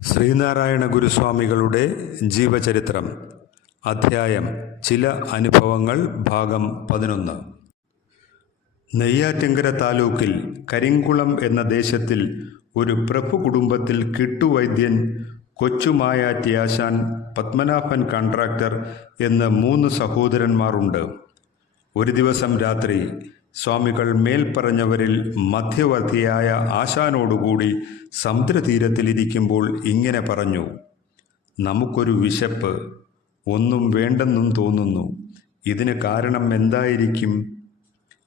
ശ്രീനാരായണ ഗുരുസ്വാമികളുടെ ജീവചരിത്രം അധ്യായം ചില അനുഭവങ്ങൾ ഭാഗം പതിനൊന്ന്. നെയ്യാറ്റിങ്കര താലൂക്കിൽ കരിങ്കുളം എന്ന ദേശത്തിൽ ഒരു പ്രഭു കുടുംബത്തിൽ കിട്ടുവൈദ്യൻ കൊച്ചുമായാറ്റിയാശാൻ പത്മനാഭൻ കോൺട്രാക്ടർ എന്ന മൂന്ന് സഹോദരന്മാരുണ്ട്. ഒരു ദിവസം രാത്രി സ്വാമികൾ മേൽപ്പറഞ്ഞവരിൽ മധ്യവർത്തിയായ ആശാനോടുകൂടി സമുദ്രതീരത്തിലിരിക്കുമ്പോൾ ഇങ്ങനെ പറഞ്ഞു നമുക്കൊരു വിശപ്പ് ഒന്നും വേണ്ടെന്നും തോന്നുന്നു. ഇതിന് കാരണം എന്തായിരിക്കും?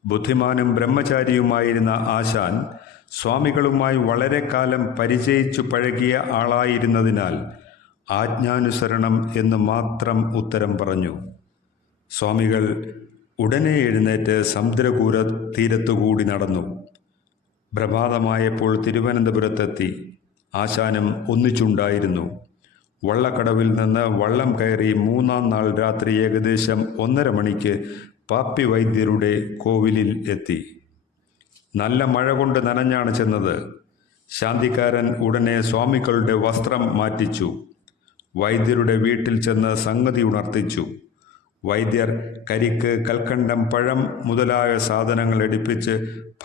ബുദ്ധിമാനും ബ്രഹ്മചാരിയുമായിരുന്ന ആശാൻ സ്വാമികളുമായി വളരെ കാലം പരിചയിച്ചു പഴകിയ ആളായിരുന്നതിനാൽ ആജ്ഞാനുസരണം എന്ന് മാത്രം ഉത്തരം പറഞ്ഞു. സ്വാമികൾ ഉടനെ എഴുന്നേറ്റ് സമുദ്രകൂര തീരത്തുകൂടി നടന്നു. പ്രഭാതമായപ്പോൾ തിരുവനന്തപുരത്തെത്തി. ആശാനും ഒന്നിച്ചുണ്ടായിരുന്നു. വള്ളക്കടവിൽ നിന്ന് വള്ളം കയറി മൂന്നാം നാൾ രാത്രി ഏകദേശം ഒന്നര മണിക്ക് പാപ്പി വൈദ്യരുടെ കോവിലിൽ എത്തി. നല്ല മഴ കൊണ്ട് നനഞ്ഞാണ് ചെന്നത്. ശാന്തിക്കാരൻ ഉടനെ സ്വാമികളുടെ വസ്ത്രം മാറ്റിച്ചു. വൈദ്യരുടെ വീട്ടിൽ ചെന്ന് സംഗതി ഉണർത്തിച്ചു. വൈദ്യർ കരിക്ക് കൽക്കണ്ടം പഴം മുതലായ സാധനങ്ങൾ എടുപ്പിച്ച്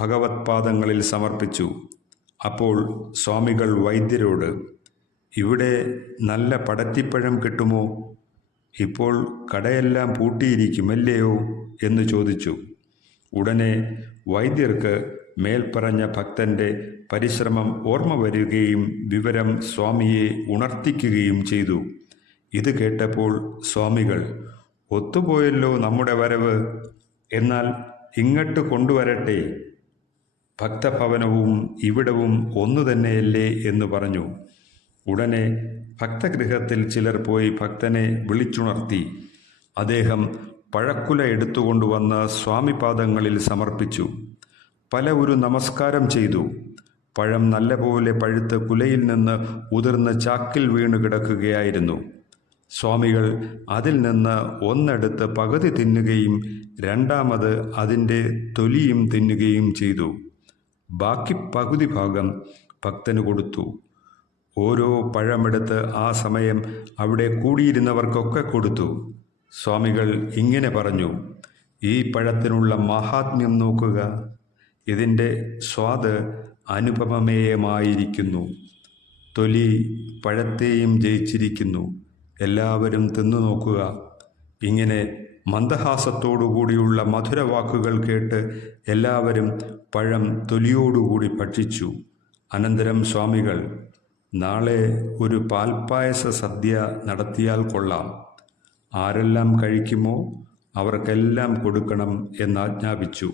ഭഗവത്പാദങ്ങളിൽ സമർപ്പിച്ചു. അപ്പോൾ സ്വാമികൾ വൈദ്യരോട് ഇവിടെ നല്ല പടത്തിപ്പഴം കിട്ടുമോ? ഇപ്പോൾ കടയെല്ലാം പൂട്ടിയിരിക്കുമല്ലയോ? എന്ന് ചോദിച്ചു. ഉടനെ വൈദ്യർക്ക് മേൽപ്പറഞ്ഞ ഭക്തന്റെ പരിശ്രമം ഓർമ്മ വരികയും വിവരം സ്വാമിയെ ഉണർത്തിക്കുകയും ചെയ്തു. ഇത് കേട്ടപ്പോൾ സ്വാമികൾ ഒത്തുപോയല്ലോ നമ്മുടെ വരവ്. എന്നാൽ ഇങ്ങോട്ട് കൊണ്ടുവരട്ടെ. ഭക്തഭവനവും ഇവിടവും ഒന്നു തന്നെയല്ലേ എന്ന് പറഞ്ഞു. ഉടനെ ഭക്തഗൃഹത്തിൽ ചിലർ പോയി ഭക്തനെ വിളിച്ചുണർത്തി. അദ്ദേഹം പഴക്കുല എടുത്തുകൊണ്ടുവന്ന് സ്വാമിപാദങ്ങളിൽ സമർപ്പിച്ചു. പല ഒരു നമസ്കാരം ചെയ്തു. പഴം നല്ലപോലെ പഴുത്ത് കുലയിൽ നിന്ന് ഉതിർന്ന് ചാക്കിൽ വീണ് കിടക്കുകയായിരുന്നു. സ്വാമികൾ അതിൽ നിന്ന് ഒന്നെടുത്ത് പകുതി തിന്നുകയും രണ്ടാമത് അതിന്റെ തൊലിയും തിന്നുകയും ചെയ്തു. ബാക്കി പകുതി ഭാഗം ഭക്തന് കൊടുത്തു. ഓരോ പഴമെടുത്ത് ആ സമയം അവിടെ കൂടിയിരുന്നവർക്കൊക്കെ കൊടുത്തു. സ്വാമികൾ ഇങ്ങനെ പറഞ്ഞു ഈ പഴത്തിനുള്ള മഹാത്മ്യം നോക്കുക. ഇതിന്റെ സ്വാദ് അനുപമമേയമായിരിക്കുന്നു. തൊലി പഴത്തെയും ജയിച്ചിരിക്കുന്നു. എല്ലാവരും തിന്നു നോക്കുക. ഇങ്ങനെ മന്ദഹാസത്തോടുകൂടിയുള്ള മധുരവാക്കുകൾ കേട്ട് എല്ലാവരും പഴം തൊലിയോടുകൂടി ഭക്ഷിച്ചു. അനന്തരം സ്വാമികൾ നാളെ ഒരു പാൽപ്പായസ സദ്യ നടത്തിയാൽ കൊള്ളാം. ആരെല്ലാം കഴിക്കുമോ അവർക്കെല്ലാം കൊടുക്കണം എന്നാജ്ഞാപിച്ചു.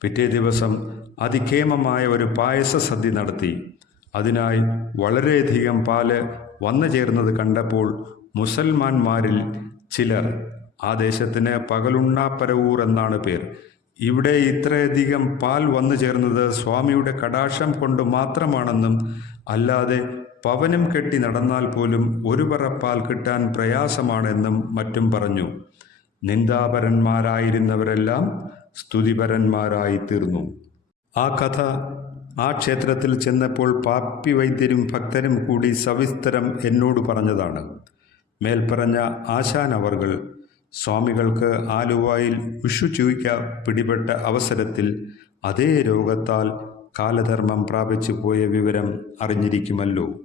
പിറ്റേ ദിവസം അതികേമമായ ഒരു പായസ സദ്യ നടത്തി. അതിനായി വളരെയധികം പാൽ വന്നു ചേർന്നത് കണ്ടപ്പോൾ മുസൽമാന്മാരിൽ ചിലർ ആ ദേശത്തിന് പകലുണ്ണാപ്പരവൂർ എന്നാണ് പേർ. ഇവിടെ ഇത്രയധികം പാൽ വന്നു ചേർന്നത് സ്വാമിയുടെ കടാക്ഷം കൊണ്ട് മാത്രമാണെന്നും അല്ലാതെ പവനം കെട്ടി നടന്നാൽ പോലും ഒരു പറ പാൽ കിട്ടാൻ പ്രയാസമാണെന്നും മറ്റും പറഞ്ഞു. നിന്ദാപരന്മാരായിരുന്നവരെല്ലാം സ്തുതിപരന്മാരായി തീർന്നു. ആ കഥ ആ ക്ഷേത്രത്തിൽ ചെന്നപ്പോൾ പാപ്പി വൈദ്യരും ഭക്തരും കൂടി സവിസ്തരം എന്നോട് പറഞ്ഞതാണ്. മേൽപ്പറഞ്ഞ ആശാൻ സ്വാമികൾക്ക് ആലുവായിൽ വിഷുചൂയ്ക്ക പിടിപെട്ട അവസരത്തിൽ അതേ രോഗത്താൽ കാലധർമ്മം പ്രാപിച്ചു പോയ വിവരം അറിഞ്ഞിരിക്കുമല്ലോ.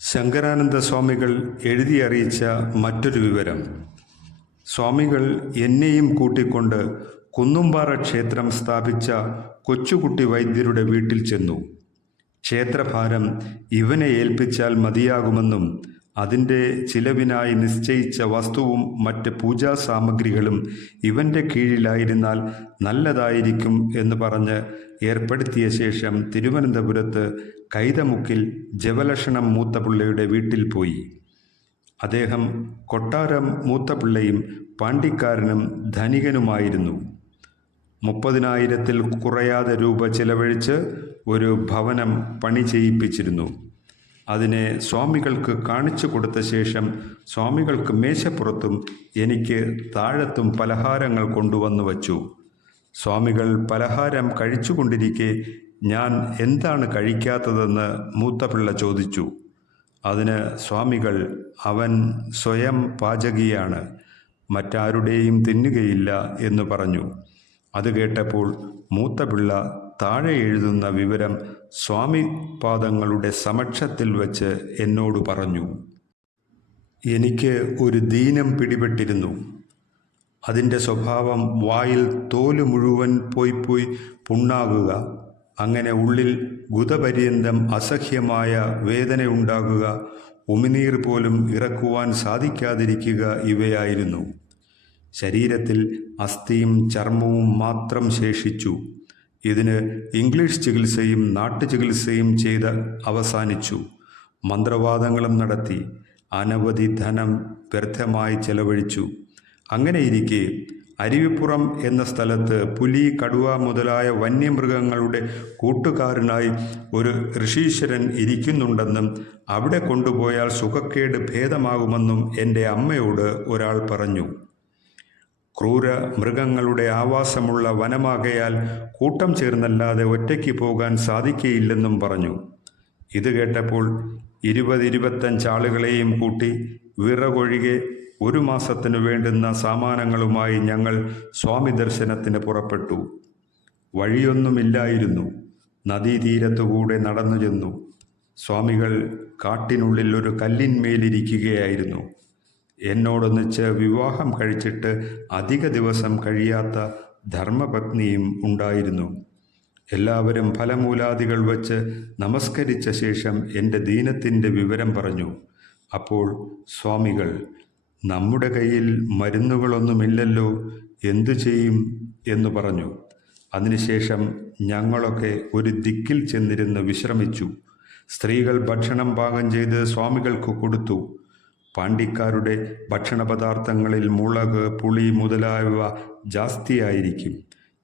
ശങ്കരാനന്ദ സ്വാമികൾ എഴുതി അറിയിച്ച മറ്റൊരു വിവരം. സ്വാമികൾ എന്നെയും കൂട്ടിക്കൊണ്ട് കുന്നുംപാറ ക്ഷേത്രം സ്ഥാപിച്ച കൊച്ചുകുട്ടി വൈദ്യരുടെ വീട്ടിൽ ചെന്നു. ക്ഷേത്രഭാരം ഇവനെ ഏൽപ്പിച്ചാൽ മതിയാകുമെന്നും അതിന്റെ ചിലവിനായി നിശ്ചയിച്ച വസ്തുവും മറ്റ് പൂജാ സാമഗ്രികളും ഇവന്റെ കീഴിലായിരുന്നാൽ നല്ലതായിരിക്കും എന്ന് പറഞ്ഞ് ഏർപ്പെടുത്തിയ ശേഷം തിരുവനന്തപുരത്ത് കൈതമുക്കിൽ ജവലക്ഷണം മൂത്തപിള്ളയുടെ വീട്ടിൽ പോയി. അദ്ദേഹം കൊട്ടാരം മൂത്തപിള്ളയും പാണ്ടിക്കാരനും ധനികനുമായിരുന്നു. മുപ്പതിനായിരത്തിൽ കുറയാതെ രൂപ ചിലവഴിച്ച് ഒരു ഭവനം പണി ചെയ്യിപ്പിച്ചിരുന്നു. അതിനെ സ്വാമികൾക്ക് കാണിച്ചു കൊടുത്ത ശേഷം സ്വാമികൾക്ക് മേശപ്പുറത്തും എനിക്ക് താഴത്തും പലഹാരങ്ങൾ കൊണ്ടുവന്നു വച്ചു. സ്വാമികൾ പലഹാരം കഴിച്ചുകൊണ്ടിരിക്കെ ഞാൻ എന്താണ് കഴിക്കാത്തതെന്ന് മൂത്തപിള്ള ചോദിച്ചു. അതിന് സ്വാമികൾ അവൻ സ്വയം പാചകിയാണ്. മറ്റാരുടെയും തിന്നുകയില്ല എന്ന് പറഞ്ഞു. അത് കേട്ടപ്പോൾ മൂത്ത പിള്ള താഴെ എഴുതുന്ന വിവരം സ്വാമി പാദങ്ങളുടെ സമക്ഷത്തിൽ വച്ച് എന്നോട് പറഞ്ഞു. എനിക്ക് ഒരു ദീനം പിടിപെട്ടിരുന്നു. അതിന്റെ സ്വഭാവം വായിൽ തോൽ മുഴുവൻ പോയി പോയി പുണ്ണാകുക. അങ്ങനെ ഉള്ളിൽ ഗുതപര്യന്തം അസഹ്യമായ വേദനയുണ്ടാകുക ഉമിനീർ പോലും ഇറക്കുവാൻ സാധിക്കാതിരിക്കുക ഇവയായിരുന്നു. ശരീരത്തിൽ അസ്ഥിയും ചർമ്മവും മാത്രം ശേഷിച്ചു. ഇതിന് ഇംഗ്ലീഷ് ചികിത്സയും നാട്ടുചികിത്സയും ചെയ്ത് അവസാനിച്ചു. മന്ത്രവാദങ്ങളും നടത്തി. അനവധി ധനം വ്യർത്ഥമായി ചെലവഴിച്ചു. അങ്ങനെയിരിക്കെ അരുവിപ്പുറം എന്ന സ്ഥലത്ത് പുലി കടുവ മുതലായ വന്യമൃഗങ്ങളുടെ കൂട്ടുകാരനായി ഒരു ഋഷീശ്വരൻ ഇരിക്കുന്നുണ്ടെന്നും അവിടെ കൊണ്ടുപോയാൽ സുഖക്കേട് ഭേദമാകുമെന്നും എന്റെ അമ്മയോട് ഒരാൾ പറഞ്ഞു. ക്രൂര മൃഗങ്ങളുടെ ആവാസമുള്ള വനമാകയാൽ കൂട്ടം ചേർന്നല്ലാതെ ഒറ്റയ്ക്ക് പോകാൻ സാധിക്കയില്ലെന്നും പറഞ്ഞു. ഇത് കേട്ടപ്പോൾ ഇരുപത് ഇരുപത്തഞ്ച് ആളുകളെയും കൂട്ടി വിറകൊഴികെ ഒരു മാസത്തിനു വേണ്ടുന്ന സാമാനങ്ങളുമായി ഞങ്ങൾ സ്വാമി ദർശനത്തിന് പുറപ്പെട്ടു. വഴിയൊന്നുമില്ലായിരുന്നു. നദീതീരത്തുകൂടെ നടന്നു ചെന്നു സ്വാമികൾ കാട്ടിനുള്ളിൽ ഒരു കല്ലിന്മേലിരിക്കുകയായിരുന്നു. എന്നോടൊന്നിച്ച് വിവാഹം കഴിച്ചിട്ട് അധിക ദിവസം കഴിയാത്ത ധർമ്മപത്നിയും ഉണ്ടായിരുന്നു. എല്ലാവരും ഫലമൂലാദികൾ വച്ച് നമസ്കരിച്ച ശേഷം എന്റെ ദീനത്തിന്റെ വിവരം പറഞ്ഞു. അപ്പോൾ സ്വാമികൾ നമ്മുടെ കയ്യിൽ മരുന്നുകളൊന്നുമില്ലല്ലോ എന്തു ചെയ്യും? എന്ന് പറഞ്ഞു. അതിനുശേഷം ഞങ്ങളൊക്കെ ഒരു ദിക്കിൽ ചെന്നിരുന്ന് വിശ്രമിച്ചു. സ്ത്രീകൾ ഭക്ഷണം പാകം ചെയ്ത് സ്വാമികൾക്ക് കൊടുത്തു. പാണ്ഡിക്കാരുടെ ഭക്ഷണ പദാർത്ഥങ്ങളിൽ മുളക് പുളി മുതലായവ ജാസ്തിയായിരിക്കും.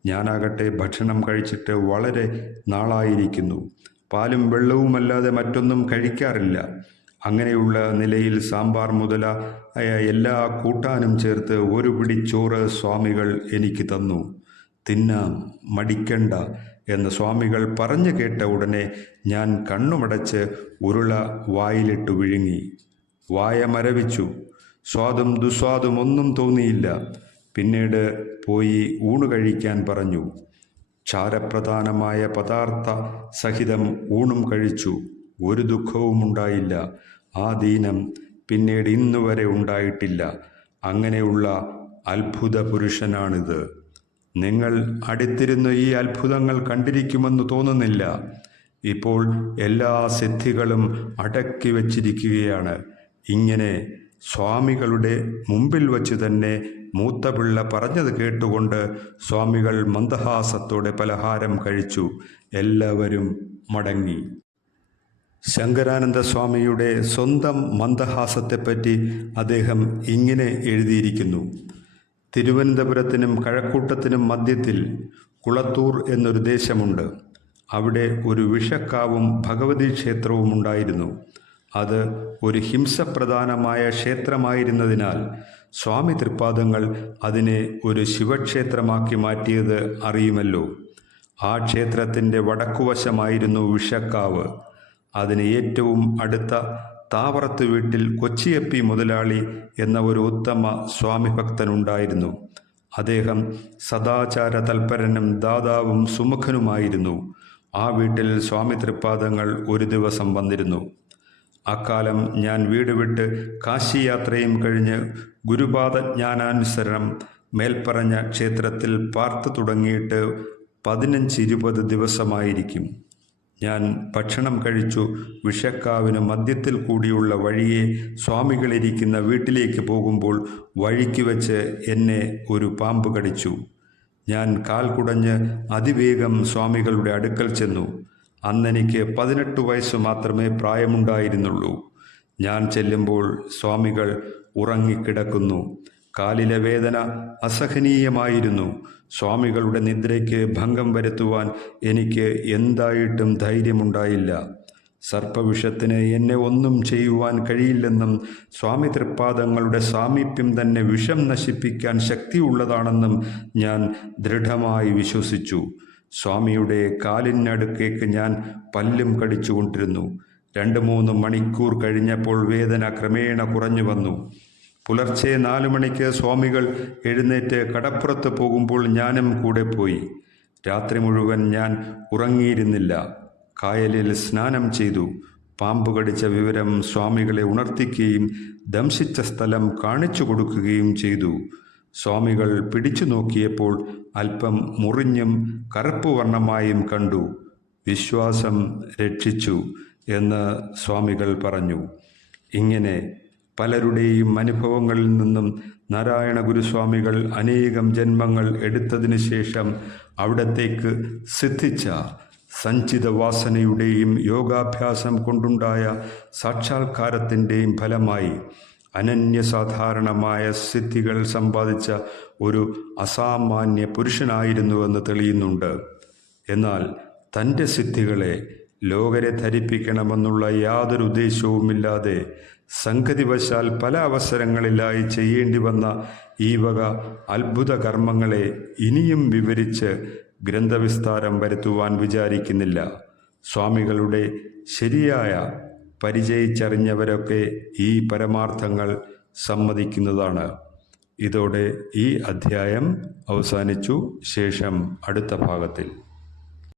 ഞാനാകട്ടെ ഭക്ഷണം കഴിച്ചിട്ട് വളരെ നാളായിരിക്കുന്നു. പാലും വെള്ളവുമല്ലാതെ മറ്റൊന്നും കഴിക്കാറില്ല. അങ്ങനെയുള്ള നിലയിൽ സാമ്പാർ മുതല എല്ലാ കൂട്ടാനും ചേർത്ത് ഒരു പിടി ചോറ് സ്വാമികൾ എനിക്ക് തന്നു. തിന്നാം മടിക്കണ്ട എന്ന് സ്വാമികൾ പറഞ്ഞു കേട്ട ഉടനെ ഞാൻ കണ്ണുമടച്ച് ഉരുള വായിലിട്ട് വിഴുങ്ങി. വായ മരവിച്ചു. സ്വാദും ദുസ്വാദും ഒന്നും തോന്നിയില്ല. പിന്നീട് പോയി ഊണ് കഴിക്കാൻ പറഞ്ഞു. ചാരപ്രധാനമായ പദാർത്ഥ സഹിതം ഊണും കഴിച്ചു. ഒരു ദുഃഖവും ഉണ്ടായില്ല. ആ ദീനം പിന്നീട് ഇന്നുവരെ ഉണ്ടായിട്ടില്ല. അങ്ങനെയുള്ള അത്ഭുത പുരുഷനാണിത്. നിങ്ങൾ അടുത്തിരുന്ന് ഈ അത്ഭുതങ്ങൾ കണ്ടിരിക്കുമെന്ന് തോന്നുന്നില്ല. ഇപ്പോൾ എല്ലാ സിദ്ധികളും അടക്കി വച്ചിരിക്കുകയാണ്. ഇങ്ങനെ സ്വാമികളുടെ മുമ്പിൽ വച്ച് തന്നെ മൂത്ത പിള്ള പറഞ്ഞത് കേട്ടുകൊണ്ട് സ്വാമികൾ മന്ദഹാസത്തോടെ പലഹാരം കഴിച്ചു. എല്ലാവരും മടങ്ങി. ശങ്കരാനന്ദ സ്വാമിയുടെ സ്വന്തം മന്ദഹാസത്തെപ്പറ്റി അദ്ദേഹം ഇങ്ങനെ എഴുതിയിരിക്കുന്നു. തിരുവനന്തപുരത്തിനും കഴക്കൂട്ടത്തിനും മധ്യത്തിൽ കുളത്തൂർ എന്നൊരു ദേശമുണ്ട്. അവിടെ ഒരു വിഷക്കാവും ഭഗവതി ക്ഷേത്രവും ഉണ്ടായിരുന്നു. അത് ഒരു ഹിംസപ്രധാനമായ ക്ഷേത്രമായിരുന്നതിനാൽ സ്വാമി തൃപ്പാദങ്ങൾ അതിനെ ഒരു ശിവക്ഷേത്രമാക്കി മാറ്റിയത് അറിയുമല്ലോ. ആ ക്ഷേത്രത്തിന്റെ വടക്കുവശമായിരുന്നു വിഷക്കാവ്. അതിന് ഏറ്റവും അടുത്ത താവറത്ത് വീട്ടിൽ കൊച്ചിയപ്പി മുതലാളി എന്ന ഒരു ഉത്തമ സ്വാമി ഭക്തനുണ്ടായിരുന്നു. അദ്ദേഹം സദാചാര തൽപരനും ദാതാവും സുമുഖനുമായിരുന്നു. ആ വീട്ടിൽ സ്വാമി തൃപ്പാദങ്ങൾ ഒരു ദിവസം വന്നിരുന്നു. അക്കാലം ഞാൻ വീട് വിട്ട് കാശി യാത്രയും കഴിഞ്ഞ് ഗുരുപാദ ജ്ഞാനാനുസരണം മേൽപ്പറഞ്ഞ ക്ഷേത്രത്തിൽ പാർത്തു തുടങ്ങിയിട്ട് പതിനഞ്ച് ഇരുപത് ദിവസമായിരിക്കും. ഞാൻ ഭക്ഷണം കഴിച്ചു വിഷക്കാവിന് മദ്യത്തിൽ കൂടിയുള്ള വഴിയെ സ്വാമികളിരിക്കുന്ന വീട്ടിലേക്ക് പോകുമ്പോൾ വഴിക്ക് വെച്ച് എന്നെ ഒരു പാമ്പ് കടിച്ചു. ഞാൻ കാൽ കുടഞ്ഞ് അതിവേഗം സ്വാമികളുടെ അടുക്കൽ ചെന്നു. അന്നെനിക്ക് പതിനെട്ട് വയസ്സ് മാത്രമേ പ്രായമുണ്ടായിരുന്നുള്ളൂ. ഞാൻ ചെല്ലുമ്പോൾ സ്വാമികൾ ഉറങ്ങിക്കിടക്കുന്നു. കാലിലെ വേദന അസഹനീയമായിരുന്നു. സ്വാമികളുടെ നിദ്രയ്ക്ക് ഭംഗം വരുത്തുവാൻ എനിക്ക് എന്തായിട്ടും ധൈര്യമുണ്ടായില്ല. സർപ്പവിഷത്തിന് എന്നെ ഒന്നും ചെയ്യുവാൻ കഴിയില്ലെന്നും സ്വാമി തൃപ്പാദങ്ങളുടെ സാമീപ്യം തന്നെ വിഷം നശിപ്പിക്കാൻ ശക്തിയുള്ളതാണെന്നും ഞാൻ ദൃഢമായി വിശ്വസിച്ചു. സ്വാമിയുടെ കാലിനടുക്കേക്ക് ഞാൻ പല്ലും കടിച്ചുകൊണ്ടിരുന്നു. രണ്ട് മൂന്ന് മണിക്കൂർ കഴിഞ്ഞപ്പോൾ വേദന ക്രമേണ കുറഞ്ഞു വന്നു. പുലർച്ചെ നാലു മണിക്ക് സ്വാമികൾ എഴുന്നേറ്റ് കടപ്പുറത്ത് പോകുമ്പോൾ ഞാനും കൂടെ പോയി. രാത്രി മുഴുവൻ ഞാൻ ഉറങ്ങിയിരുന്നില്ല. കായലിൽ സ്നാനം ചെയ്തു. പാമ്പ് കടിച്ച വിവരം സ്വാമികളെ ഉണർത്തിക്കുകയും ദംശിച്ച സ്ഥലം കാണിച്ചു കൊടുക്കുകയും ചെയ്തു. സ്വാമികൾ പിടിച്ചു നോക്കിയപ്പോൾ അല്പം മുറിഞ്ഞും കറുപ്പ് വർണമായും കണ്ടു. വിശ്വാസം രക്ഷിച്ചു എന്ന് സ്വാമികൾ പറഞ്ഞു. ഇങ്ങനെ പലരുടെയും അനുഭവങ്ങളിൽ നിന്നും നാരായണ ഗുരുസ്വാമികൾ അനേകം ജന്മങ്ങൾ എടുത്തതിനു ശേഷം അവിടത്തേക്ക് സിദ്ധിച്ച സഞ്ചിത വാസനയുടെയും യോഗാഭ്യാസം കൊണ്ടുണ്ടായ സാക്ഷാത്കാരത്തിന്റെയും ഫലമായി അനന്യസാധാരണമായ സിദ്ധികൾ സമ്പാദിച്ച ഒരു അസാമാന്യ പുരുഷനായിരുന്നുവെന്ന് തെളിയുന്നുണ്ട്. എന്നാൽ തന്റെ സിദ്ധികളെ ലോകരെ ധരിപ്പിക്കണമെന്നുള്ള യാതൊരു ഉദ്ദേശവുമില്ലാതെ സംഗതിവശാൽ പല അവസരങ്ങളിലായി ചെയ്യേണ്ടി വന്ന ഈ വക അത്ഭുത കർമ്മങ്ങളെ ഇനിയും വിവരിച്ച് ഗ്രന്ഥവിസ്താരം വരുത്തുവാൻ വിചാരിക്കുന്നില്ല. സ്വാമികളുടെ ശരിയായ പരിചയിച്ചറിഞ്ഞവരൊക്കെ ഈ പരമാർത്ഥങ്ങൾ സമ്മതിക്കുന്നതാണ്. ഇതോടെ ഈ അധ്യായം അവസാനിച്ചു. ശേഷം അടുത്ത ഭാഗത്തിൽ.